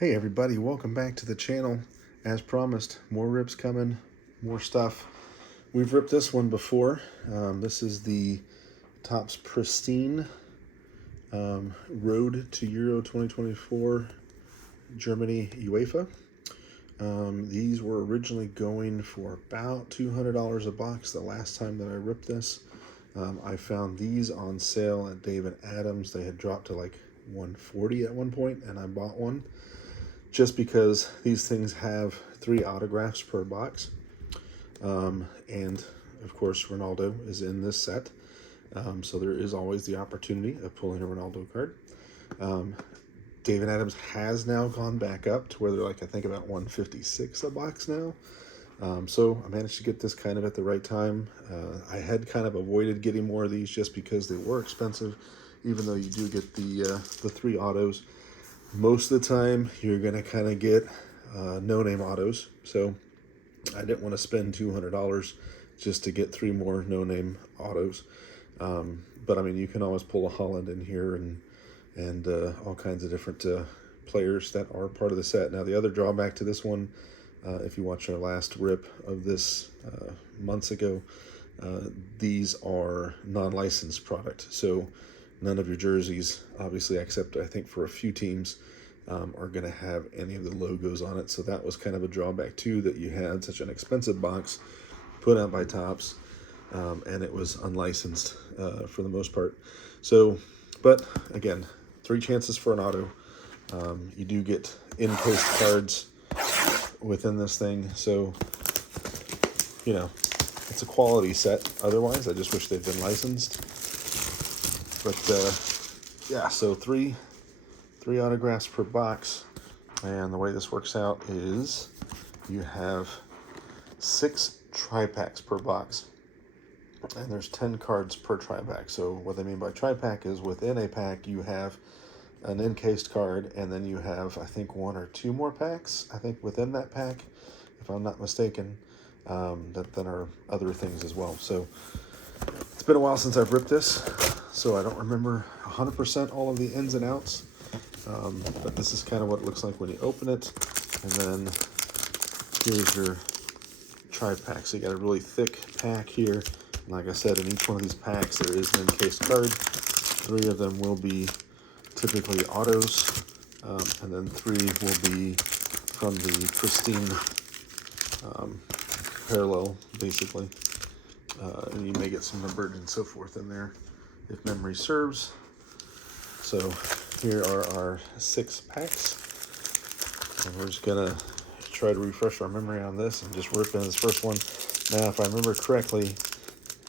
Hey everybody, welcome back to the channel. As promised, more rips coming, more stuff. We've ripped this one before. This is the Topps Pristine Road to Euro 2024 Germany UEFA. These were originally going for about $200 a box the last time that I ripped this. I found these on sale at David Adams. They had dropped to like $140 at one point, and I bought one just because these things have 3 autographs per box. And of course, Ronaldo is in this set. So there is always the opportunity of pulling a Ronaldo card. David Adams has now gone back up to where they're like, I think about 156 a box now. So I managed to get this kind of at the right time. I had kind of avoided getting more of these just because they were expensive, even though you do get the 3 autos. Most of the time, you're going to kind of get no-name autos. So I didn't want to spend $200 just to get 3 more no-name autos. But I mean, you can always pull a Holland in here and all kinds of different players that are part of the set. Now, the other drawback to this one, if you watch our last rip of this months ago, these are non-licensed product. So none of your jerseys, obviously, except I think for a few teams, are going to have any of the logos on it. So that was kind of a drawback too, that you had such an expensive box put out by Topps, and it was unlicensed for the most part. So, but again, 3 chances for an auto. You do get encased cards within this thing, so you know it's a quality set. Otherwise, I just wish they'd been licensed. But yeah, so three autographs per box, and the way this works out is you have 6 tri-packs per box, and there's 10 cards per tri-pack. So what they mean by tri-pack is within a pack you have an encased card, and then you have, I think, 1 or 2 more packs, I think, within that pack, if I'm not mistaken, that then are other things as well. So it's been a while since I've ripped this, so I don't remember 100% all of the ins and outs, but this is kind of what it looks like when you open it. And then here's your tri-pack. So you got a really thick pack here. And like I said, in each one of these packs, there is an encased card. 3 of them will be typically autos, and then 3 will be from the Pristine parallel, basically. And you may get some numbered and so forth in there, if memory serves. So here are our 6 packs, and we're just gonna try to refresh our memory on this and just rip in this first one. Now, if I remember correctly,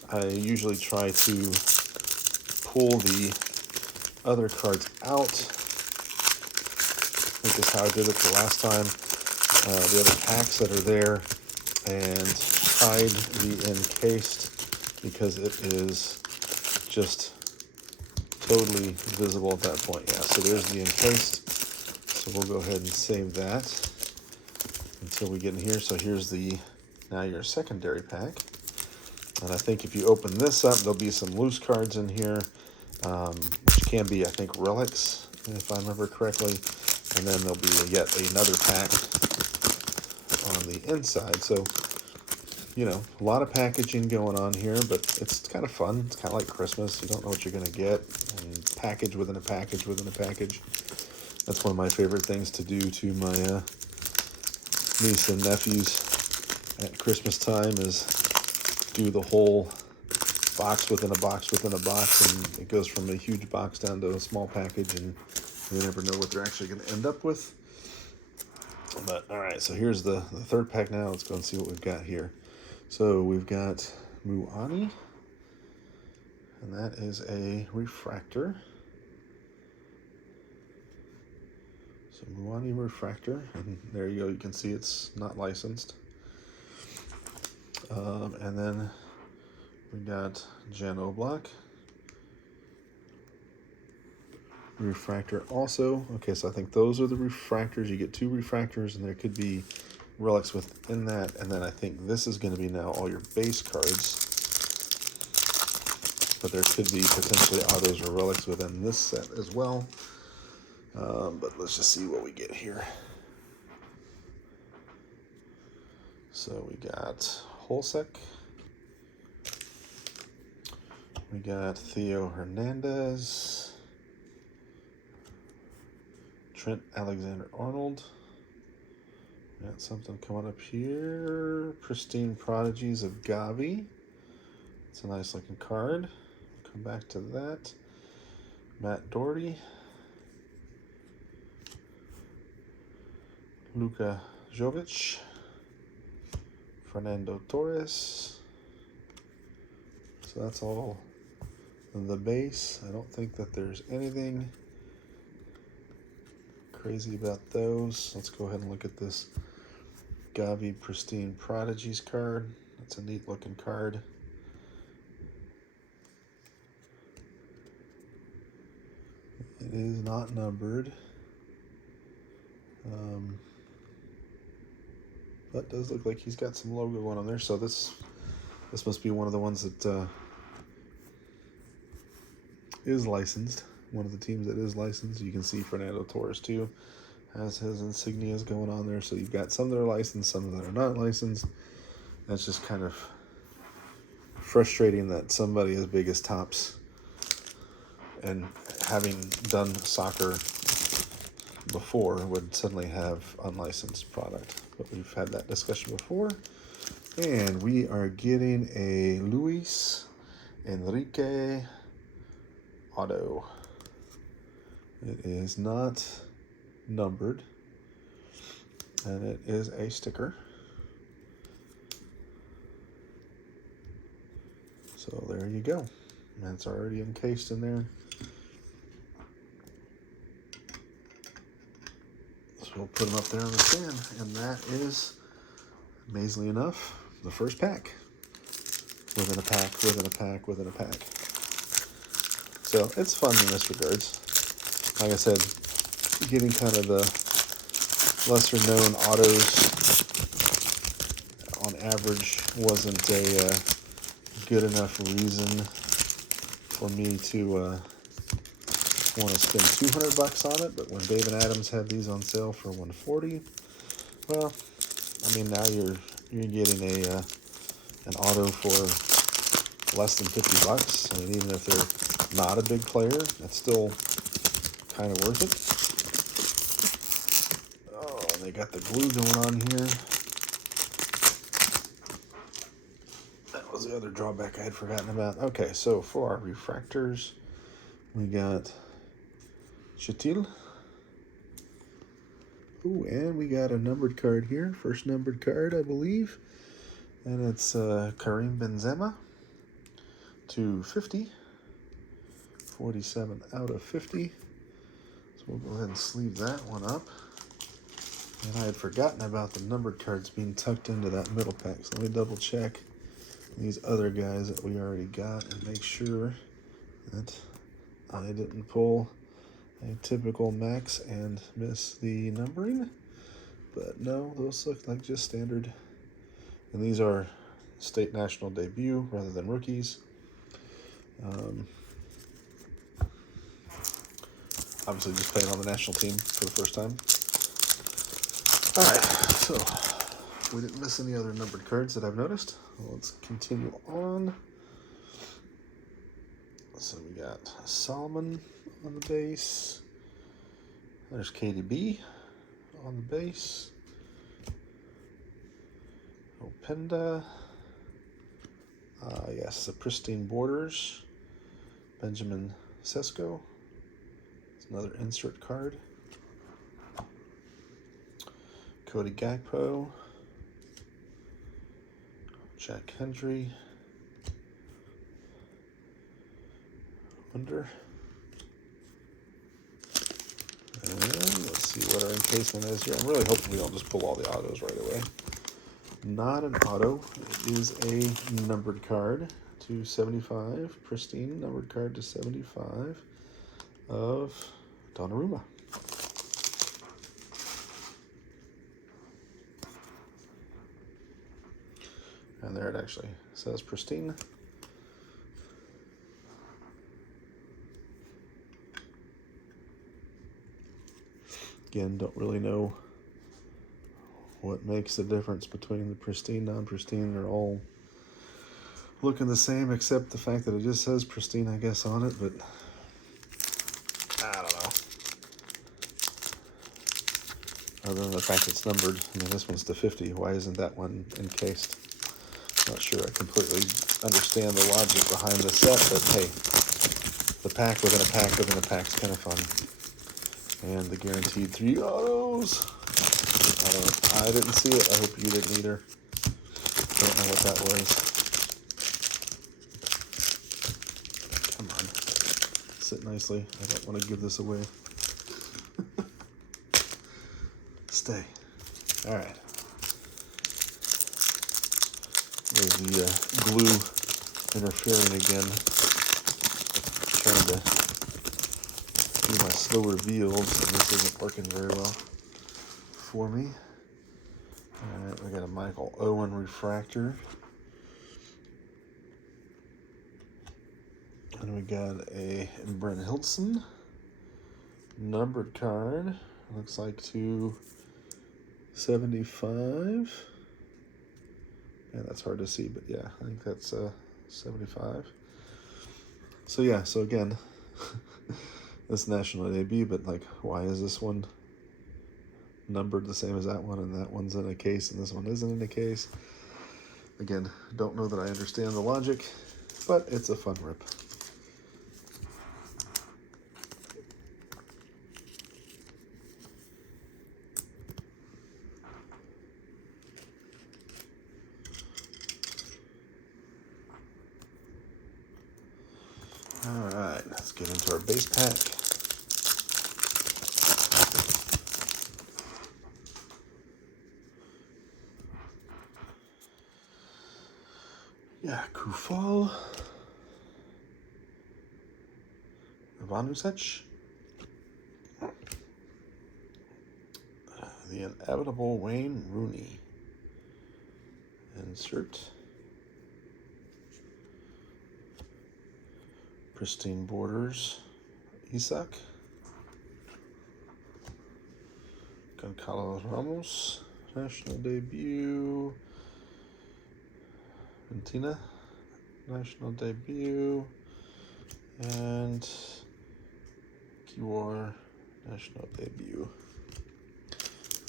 I usually try to pull the other cards out. I think this is how I did it the last time. The other packs that are there, and hide the encased because it is just totally visible at that point. Yeah, so there's the encased. So we'll go ahead and save that until we get in here. So here's now your secondary pack. And I think if you open this up, there'll be some loose cards in here, which can be, I think, relics, if I remember correctly. And then there'll be yet another pack on the inside. So, you know, a lot of packaging going on here, but it's kind of fun. It's kind of like Christmas. You don't know what you're going to get, and package within a package within a package. That's one of my favorite things to do to my niece and nephews at Christmas time, is do the whole box within a box within a box, and it goes from a huge box down to a small package, and you never know what they're actually going to end up with. But all right, so here's the 3rd pack now. Let's go and see what we've got here. So we've got Muani, and that is a refractor. So Muani refractor, and there you go. You can see it's not licensed. And then we got Jan Oblak, refractor also. Okay, so I think those are the refractors. You get 2 refractors, and there could be relics within that. And then I think this is going to be now all your base cards, but there could be potentially autos or relics within this set as well. But let's just see what we get here. So we got Holsek. We got Theo Hernandez. Trent Alexander-Arnold. Got something coming up here. Pristine Prodigies of Gavi. It's a nice looking card. Come back to that. Matt Doherty. Luka Jovic. Fernando Torres. So that's all the base. I don't think that there's anything crazy about those. Let's go ahead and look at this Gavi Pristine Prodigies card. That's a neat looking card. It is not numbered. But does look like he's got some logo going on there. So this must be one of the ones that is licensed. One of the teams that is licensed. You can see Fernando Torres too has his insignias going on there. So you've got some that are licensed, some that are not licensed. That's just kind of frustrating that somebody as big as Topps, and having done soccer before, would suddenly have unlicensed product. But we've had that discussion before. And we are getting a Luis Enrique auto. It is not numbered, and it is a sticker. So there you go. That's already encased in there. So we'll put them up there on the stand, and that is, amazingly enough, the first pack. Within a pack, within a pack, within a pack. So it's fun in this regards. Like I said, getting kind of the lesser known autos on average wasn't a good enough reason for me to want to spend $200 on it. But when Dave and Adams had these on sale for $140, well, I mean, now you're getting an auto for less than $50. I mean, even if they're not a big player, that's still kind of worth it. Oh, and they got the glue going on here. That was the other drawback I had forgotten about. Okay, so for our refractors, we got Chatil. Ooh, and we got a numbered card here. First numbered card, I believe. And it's Karim Benzema to 50. 47 out of 50. So we'll go ahead and sleeve that one up. And I had forgotten about the numbered cards being tucked into that middle pack. So let me double check these other guys that we already got and make sure that I didn't pull a typical max and miss the numbering. But no, those look like just standard. And these are state national debut rather than rookies. Obviously just playing on the national team for the first time. All right, so we didn't miss any other numbered cards that I've noticed. Let's continue on. So we got Solomon on the base. There's KDB on the base. Openda. Yes, the Pristine Borders. Benjamin Sesko. It's another insert card. Cody Gakpo. Jack Hendry. Under. And let's see what our encasement is here. I'm really hoping we don't just pull all the autos right away. Not an auto. It is a numbered card to 75. Pristine numbered card to 75 of Donnarumma. And there it actually says Pristine. Again, don't really know what makes the difference between the pristine, non-pristine. They're all looking the same, except the fact that it just says pristine, I guess, on it, but I don't know. Other than the fact it's numbered, I mean, this one's to 50. Why isn't that one encased? Not sure I completely understand the logic behind the set, but hey, the pack within a pack within a pack's kind of fun. And the guaranteed 3 autos. I didn't see it. I hope you didn't either. Don't know what that was. Come on. Sit nicely. I don't want to give this away. Stay. All right. There's the glue interfering again. Trying to do my slow reveals, and this isn't working very well for me. All right, we got a Michael Owen refractor. And we got a Brent Hilton numbered card. Looks like 275. Yeah, that's hard to see, but yeah, I think that's 75. So yeah, so again, this national debut, but like, why is this one numbered the same as that one, and that one's in a case and this one isn't in a case? Again, don't know that I understand the logic, but it's a fun rip. All right, let's get into our base pack. Yeah, Kufal, Ivanusec, the inevitable Wayne Rooney. Insert. Pristine borders, Isak. Goncalo Ramos, national debut. Ventina, national debut. And Kiwar, national debut.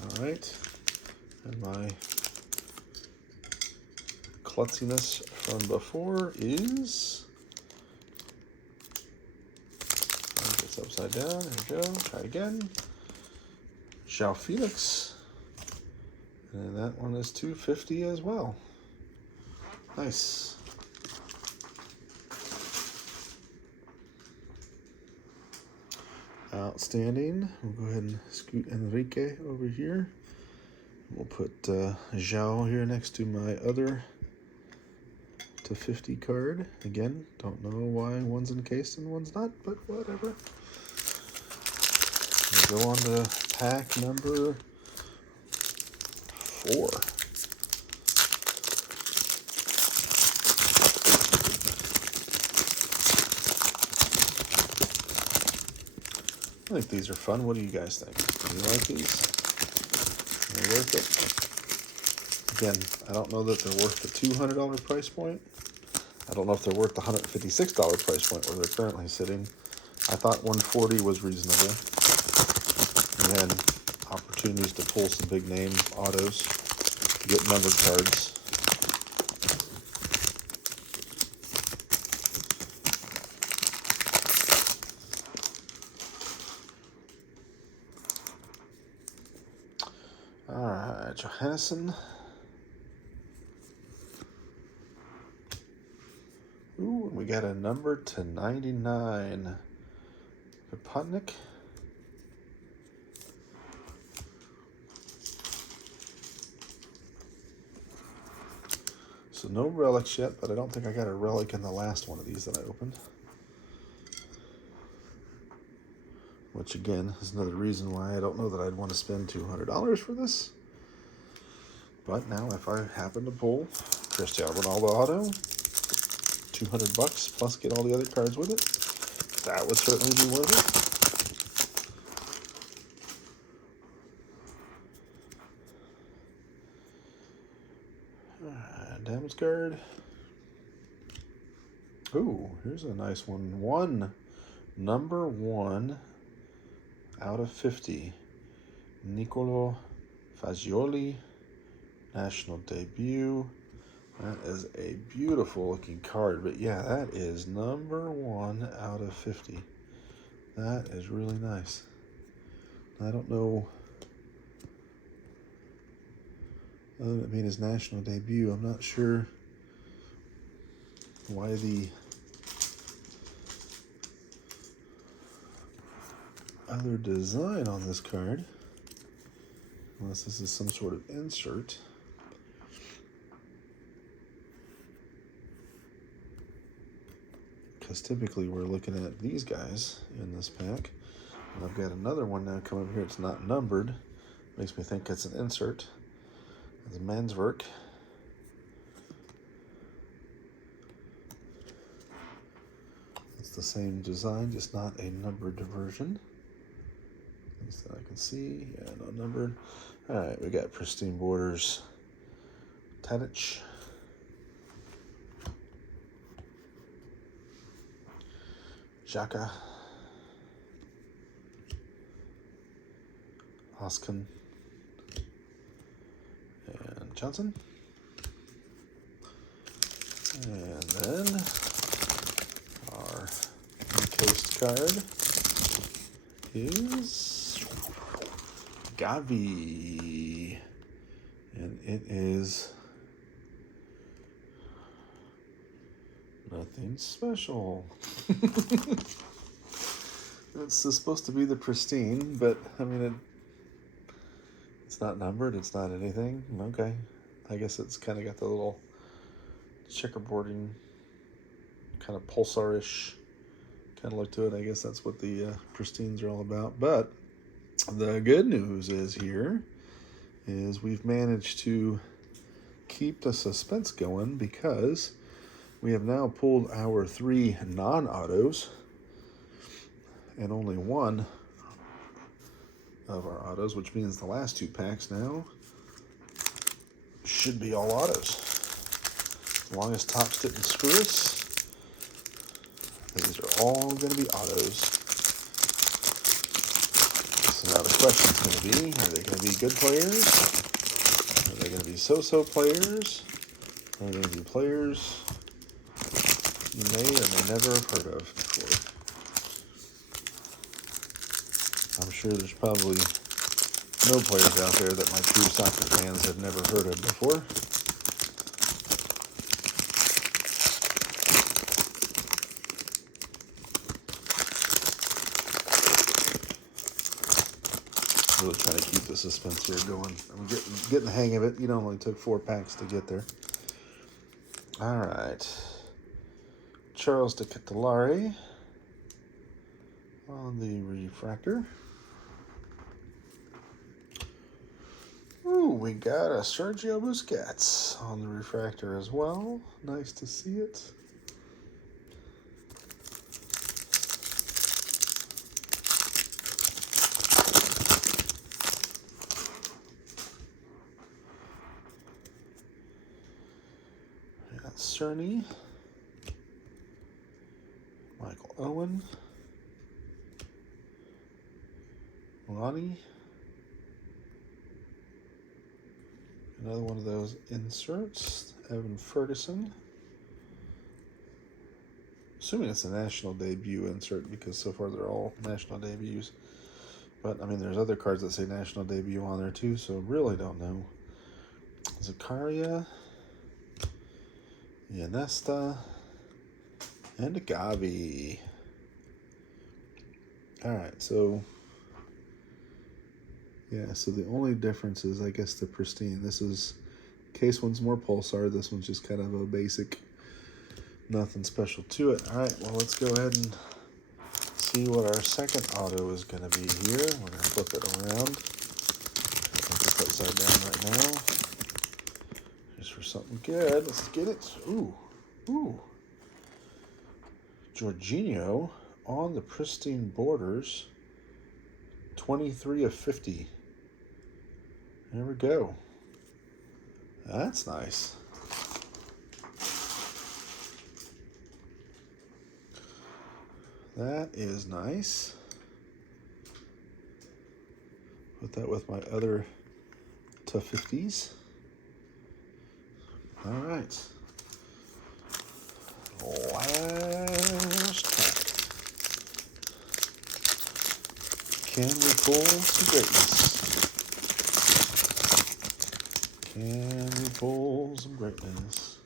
All right. And my klutziness from before is... It's upside down. There we go. Try again. João Felix. And that one is 250 as well. Nice. Outstanding. We'll go ahead and scoot Enrique over here. We'll put João here next to my other to 50 card. Again, don't know why one's encased and one's not, but whatever. We'll go on to pack number 4. I think these are fun. What do you guys think? Do you like these? Are they worth it? Again, I don't know that they're worth the $200 price point. I don't know if they're worth the $156 price point where they're currently sitting. I thought $140 was reasonable. And then opportunities to pull some big name autos, to get numbered cards. All right, Johannesson. Ooh, we got a number to 99. Kapotnik. So no relics yet, but I don't think I got a relic in the last one of these that I opened. Which again is another reason why I don't know that I'd want to spend $200 for this. But now if I happen to pull Cristiano Ronaldo auto, $200 plus get all the other cards with it, that would certainly be worth it. Damage card. Ooh, here's a nice one. Number 1 out of 50. Nicolo Fagioli, national debut. That is a beautiful looking card, but yeah, that is number 1 out of 50. That is really nice. I don't know. Other than it being his national debut, I'm not sure why the other design on this card, unless this is some sort of insert. Because typically we're looking at these guys in this pack. And I've got another one now coming here. It's not numbered. Makes me think it's an insert. It's a Manswerk. It's the same design, just not a numbered version. At least that I can see. Yeah, no numbered. All right, we got Pristine Borders. Tadic. Xhaka. Hoskin. And Johnson. And then our encased card is Gavi. And it is nothing special. It's supposed to be the Pristine, but I mean, it's not numbered, it's not anything. Okay. I guess it's kind of got the little checkerboarding, kind of pulsar-ish kind of look to it. I guess that's what the Pristines are all about. But the good news is we've managed to keep the suspense going because we have now pulled our 3 non-autos and only 1 of our autos, which means the last 2 packs now should be all autos. As long as Topps didn't screw us, these are all going to be autos. So now the question's going to be, are they going to be good players? Are they going to be so-so players? Are they going to be players you may or may never have heard of before? I'm sure there's probably no players out there that my true soccer fans have never heard of before. Really trying to keep the suspense here going. I'm getting the hang of it. You know, it only took 4 packs to get there. All right. Charles de Ketelaere on the refractor. Ooh, we got a Sergio Busquets on the refractor as well. Nice to see it. We got Cerny, Michael Owen, Lonnie. Another one of those inserts. Evan Ferguson. Assuming it's a national debut insert because so far they're all national debuts. But, I mean, there's other cards that say national debut on there too, so really don't know. Zakaria, Iniesta, and Gavi. Alright, so yeah, so the only difference is, I guess, the Pristine. This is, case one's more pulsar. This one's just kind of a basic, nothing special to it. All right, well, let's go ahead and see what our second auto is going to be here. We're going to flip it around. Flip it upside down right now. Just for something good. Let's get it. Ooh. Jorginho on the Pristine Borders. 23 of 50. There we go. That's nice. That is nice. Put that with my other Tough 50s. All right. Last pack. Can we pull some greatness? Can we pull some greatness?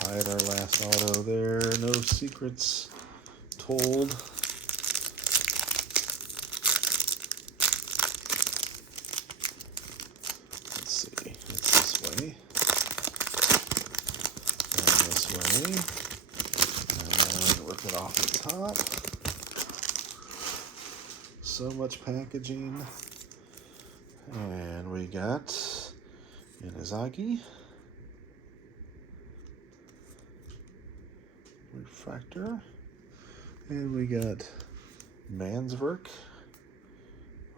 Hide our last auto there. No secrets told. Let's see. It's this way. And this way. And rip it off the top. So much packaging. And we got Inazagi. Refractor. And we got Mansverk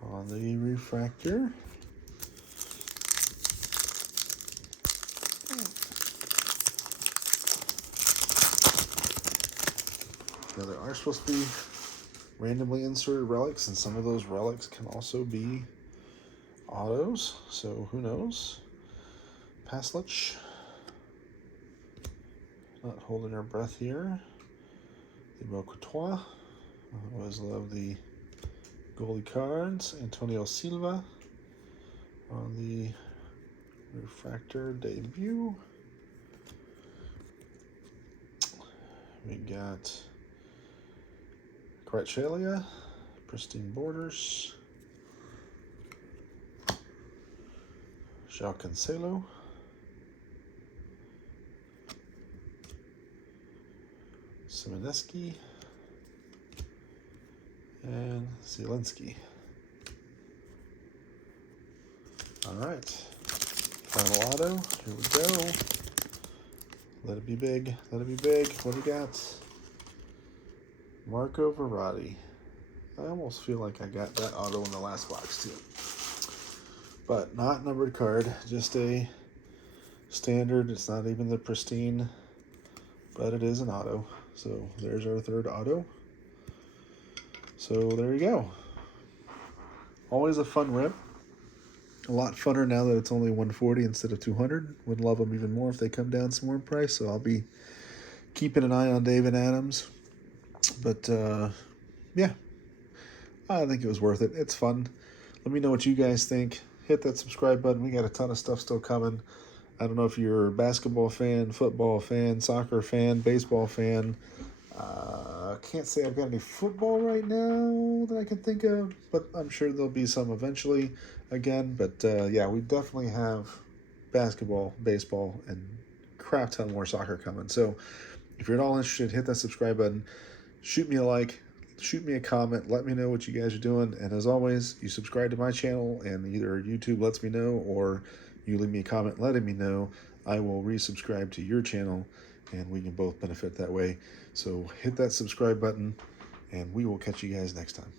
on the refractor. Now there are supposed to be randomly inserted relics, and some of those relics can also be autos, so who knows? Paslich. Not holding our breath here. Thibaut Courtois. I always love the goalie cards. Antonio Silva on the refractor debut. We got Kvaratskhelia, Pristine Borders. João Cancelo. Simoneski. And Zielinski. All right. Final auto. Here we go. Let it be big. Let it be big. What do we got? Marco Verratti. I almost feel like I got that auto in the last box too. But not numbered card, just a standard. It's not even the pristine, but it is an auto. So there's our third auto. So there you go. Always a fun rip. A lot funner now that it's only 140 instead of 200. Would love them even more if they come down some more in price. So I'll be keeping an eye on David Adams. But yeah, I think it was worth it. It's fun. Let me know what you guys think. Hit that subscribe button. We got a ton of stuff still coming. I don't know if you're a basketball fan, football fan, soccer fan, baseball fan. Can't say I've got any football right now that I can think of, but I'm sure there'll be some eventually again. But yeah, we definitely have basketball, baseball, and crap ton more soccer coming. So if you're at all interested, hit that subscribe button. Shoot me a like. Shoot me a comment. Let me know what you guys are doing. And as always, you subscribe to my channel and either YouTube lets me know or you leave me a comment letting me know. I will resubscribe to your channel and we can both benefit that way. So hit that subscribe button and we will catch you guys next time.